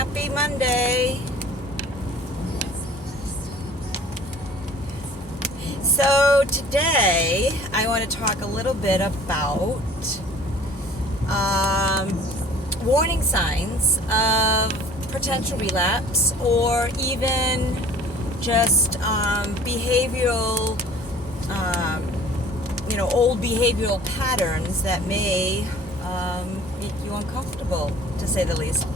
Happy Monday. So today I want to talk a little bit about warning signs of potential relapse, or even just behavioral, old behavioral patterns that may make you uncomfortable, to say the least,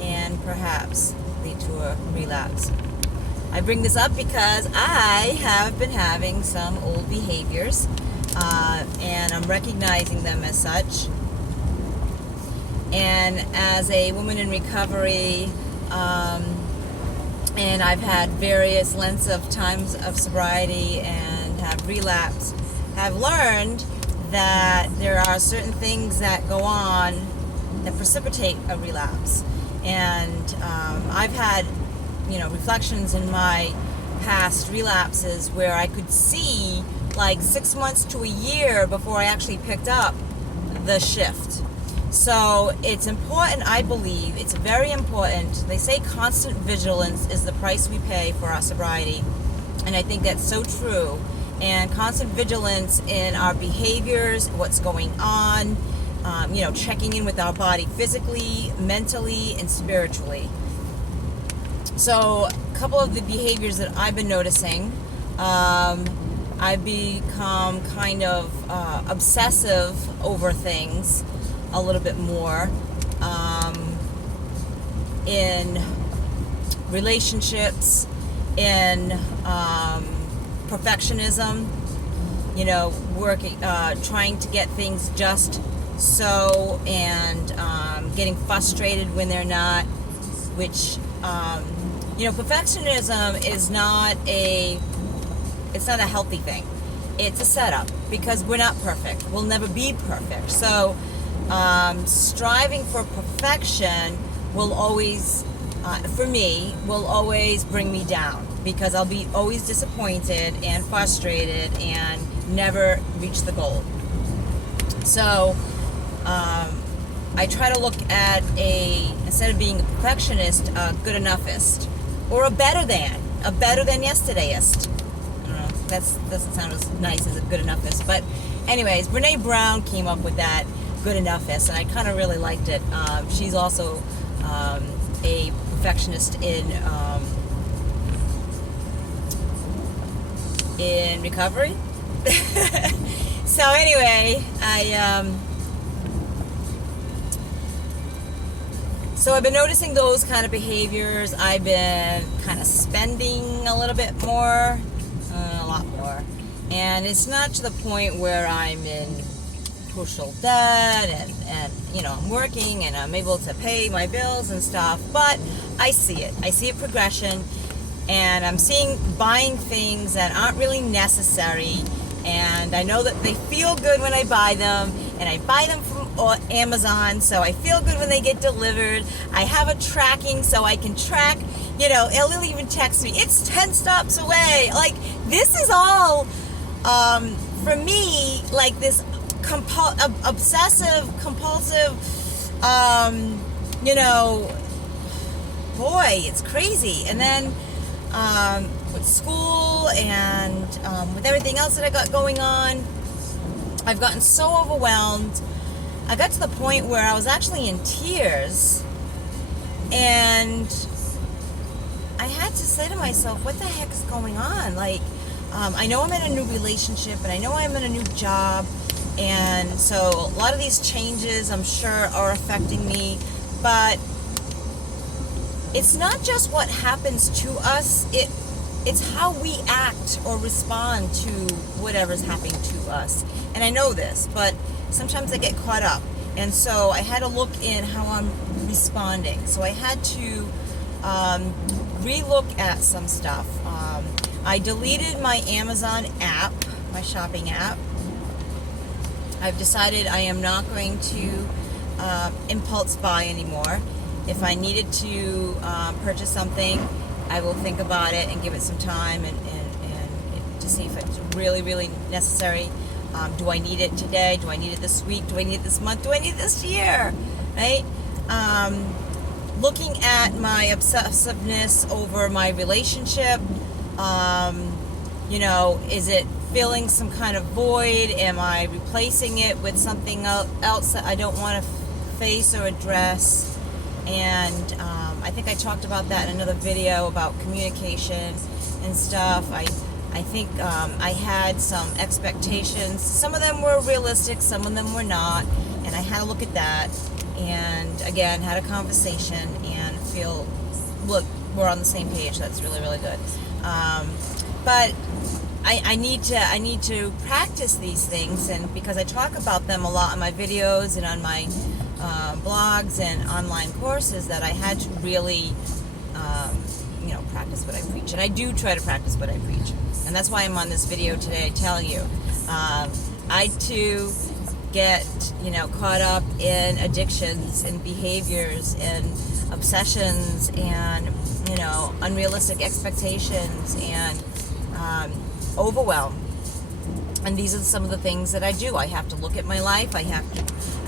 and perhaps lead to a relapse. I bring this up because I have been having some old behaviors, and I'm recognizing them as such. And as a woman in recovery, and I've had various lengths of times of sobriety and have relapsed, have learned that there are certain things that go on that precipitate a relapse. And I've had reflections in my past relapses where I could see like 6 months to a year before I actually picked up the shift. So it's important, I believe, it's very important. They say constant vigilance is the price we pay for our sobriety. And I think that's so true. And constant vigilance in our behaviors, what's going on, checking in with our body physically, mentally, and spiritually. So a couple of the behaviors that I've been noticing, I've become kind of obsessive over things a little bit more, in relationships, in perfectionism, working, trying to get things just so, and getting frustrated when they're not, which perfectionism is not a healthy thing. It's a setup, because we're not perfect. We'll never be perfect. So striving for perfection will always, for me, will always bring me down, because I'll be always disappointed and frustrated and never reach the goal. So I try to look at instead of being a perfectionist, a good enoughism, or a better than yesterdayist. I don't know, that doesn't sound as nice as a good enoughism, but anyways, Brene Brown came up with that good enoughism, and I kind of really liked it. She's also a perfectionist in recovery. So anyway, So I've been noticing those kind of behaviors. I've been kind of spending a little bit more, a lot more. And it's not to the point where I'm in crucial debt and I'm working and I'm able to pay my bills and stuff, but I see it. I see a progression, and I'm buying things that aren't really necessary, and I know that they feel good when I buy them, and I buy them from Amazon, so I feel good when they get delivered. I have a tracking so I can track, it'll even text me, it's 10 stops away. Like, this is all, for me, like this obsessive, compulsive, boy, it's crazy. And then with school and with everything else that I got going on, I've gotten so overwhelmed. I got to the point where I was actually in tears, and I had to say to myself, what the heck is going on? Like, I know I'm in a new relationship, and I know I'm in a new job, and so a lot of these changes, I'm sure, are affecting me, but it's not just what happens to us, it's how we act or respond to whatever's happening to us. And I know this, but sometimes I get caught up. And so I had to look in how I'm responding. So I had to re-look at some stuff. I deleted my Amazon app, my shopping app. I've decided I am not going to impulse buy anymore. If I needed to purchase something, I will think about it and give it some time and to see if it's really, really necessary. Do I need it today? Do I need it this week? Do I need it this month? Do I need it this year? Right? looking at my obsessiveness over my relationship. Is it filling some kind of void? Am I replacing it with something else that I don't want to face or address? And I think I talked about that in another video about communication and stuff. I think I had some expectations. Some of them were realistic, some of them were not, and I had to look at that. And again, had a conversation and feel, look, we're on the same page. That's really, really good. But I need to practice these things, and because I talk about them a lot in my videos and on my blogs and online courses, that I had to really practice what I preach. And I do try to practice what I preach, and that's why I'm on this video today telling you I too get caught up in addictions and behaviors and obsessions and unrealistic expectations and overwhelm. And these are some of the things that I do. I have to look at my life. I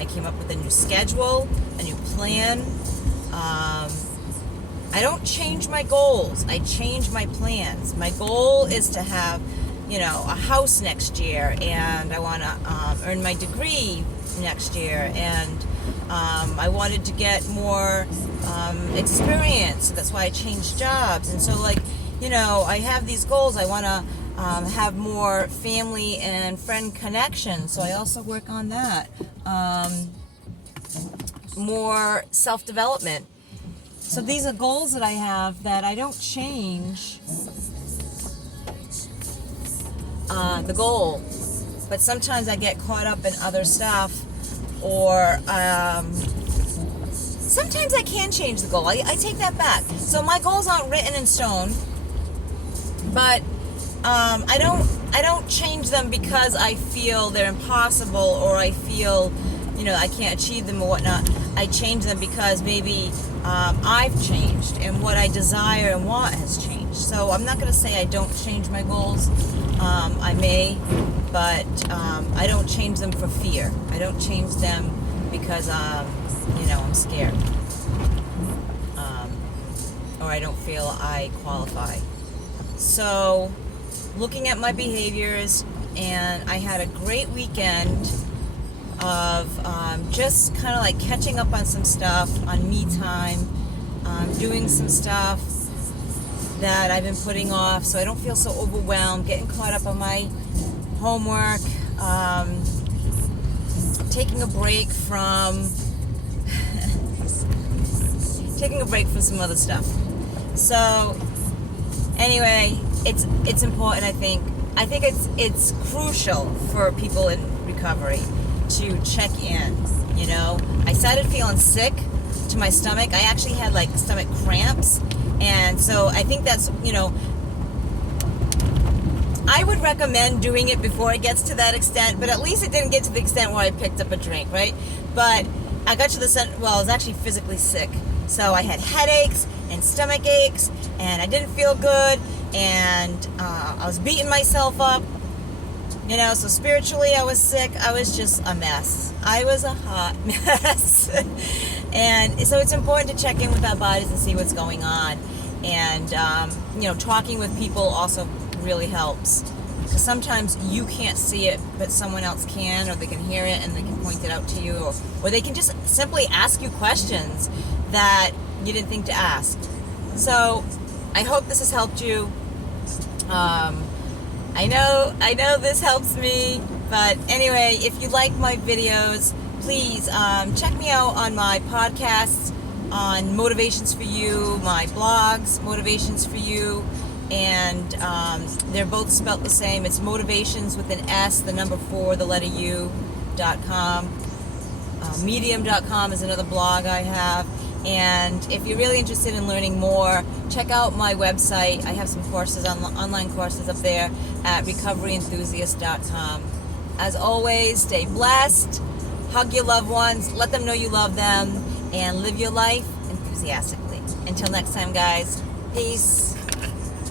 came up with a new schedule, a new plan. I don't change my goals. I change my plans. My goal is to have, a house next year, and I want to earn my degree next year, and I wanted to get more experience. So that's why I changed jobs. And so, I have these goals. I want to have more family and friend connections, so I also work on that. More self-development. So these are goals that I have that I don't change the goal, but sometimes I get caught up in other stuff, or sometimes I can change the goal. I take that back. So my goals aren't written in stone, but I don't change them because I feel they're impossible, or I feel I can't achieve them or whatnot. I change them because maybe I've changed, and what I desire and want has changed. So I'm not going to say I don't change my goals. I may, but I don't change them for fear. I don't change them because I'm scared, or I don't feel I qualify. So looking at my behaviors, and I had a great weekend of just kind of like catching up on some stuff, on me time, doing some stuff that I've been putting off so I don't feel so overwhelmed, getting caught up on my homework, taking a break from some other stuff. So anyway, it's important. I think it's crucial for people in recovery to check in. I started feeling sick to my stomach. I actually had stomach cramps, and so I think that's I would recommend doing it before it gets to that extent, but at least it didn't get to the extent where I picked up a drink, right? But I got to I was actually physically sick. So I had headaches and stomach aches, and I didn't feel good, and I was beating myself up, so spiritually I was sick. I was just a mess. I was a hot mess. And so it's important to check in with our bodies and see what's going on. And, talking with people also really helps. Because sometimes you can't see it, but someone else can, or they can hear it and they can point it out to you, or they can just simply ask you questions that you didn't think to ask. So I hope this has helped you. I know this helps me, but anyway, if you like my videos, please check me out on my podcasts, on Motivations for You, my blogs, Motivations for You, and they're both spelt the same. It's motivations with an S, the number 4, the letter U.com. Medium.com is another blog I have. And if you're really interested in learning more, check out my website. I have some courses, online courses up there at recoveryenthusiast.com. As always, stay blessed, hug your loved ones, let them know you love them, and live your life enthusiastically. Until next time, guys, peace.